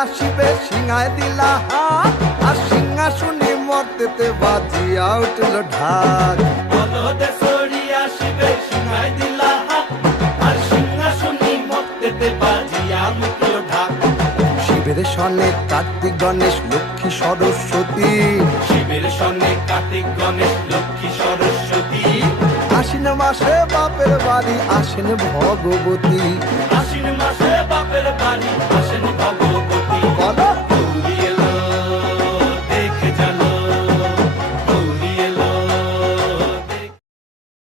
আসিবে সিংহায় দিলা হাত, আর সিংহাসনে মর্তেতে বাজিয়া উঠল ঢাক। বলদে সরি আসিবে সিংহায় দিলা হাত, আর সিংহাসনে মর্তেতে বাজিয়া উঠল ঢাক। শিবের সনে কার্তিক গণেশ লক্ষ্মী সরস্বতী, শিবের সনে কার্তিক গণেশ লক্ষ্মী সরস্বতী। আশ্বিন মাসে বাপের বাড়ি আসেন ভগবতী। আশ্বিন মাসে বাপের বাড়ি আসেন ভগবতী। বলো